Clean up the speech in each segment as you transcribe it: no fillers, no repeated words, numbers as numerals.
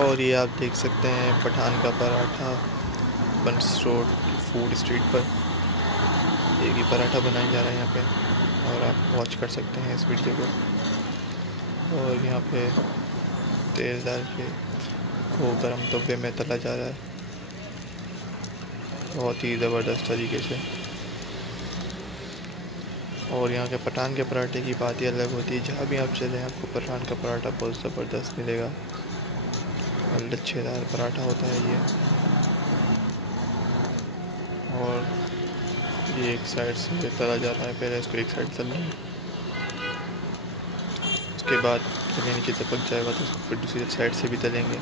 और ये आप देख सकते हैं पठान का पराठा बंस रोड फूड स्ट्रीट पर एक ही पराठा बनाया जा रहा है यहाँ पे, और आप वॉच कर सकते हैं इस वीडियो को। और यहाँ पे तेल डाल के को गरम तवे में तला जा रहा है बहुत ही ज़बरदस्त तरीके से। और यहाँ के पठान के पराठे की बात ही अलग होती है, जहाँ भी आप चलें आपको पठान का पराठा बहुत ज़बरदस्त मिलेगा और लच्छेदार पराठा होता है ये। और ये एक साइड से तला जा रहा है, पहले इसको एक साइड तलना है, उसके बाद जब ये नीचे चिपक जाएगा तो उसको फिर दूसरी साइड से भी तलेंगे।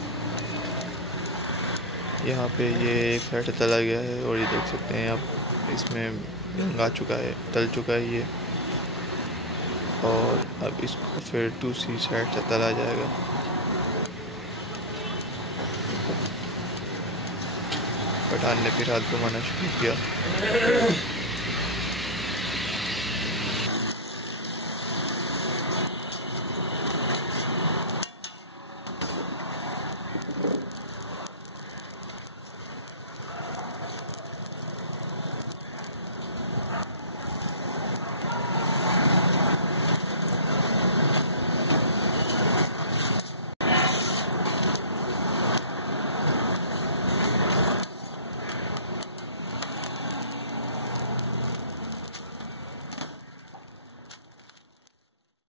यहाँ पे ये एक साइड से तला गया है और ये देख सकते हैं आप इसमें रंग आ चुका है, तल चुका है ये। और अब इसको फिर दूसरी साइड से तला जाएगा। पठान ने फिर हाथ घुमाना शुरू किया।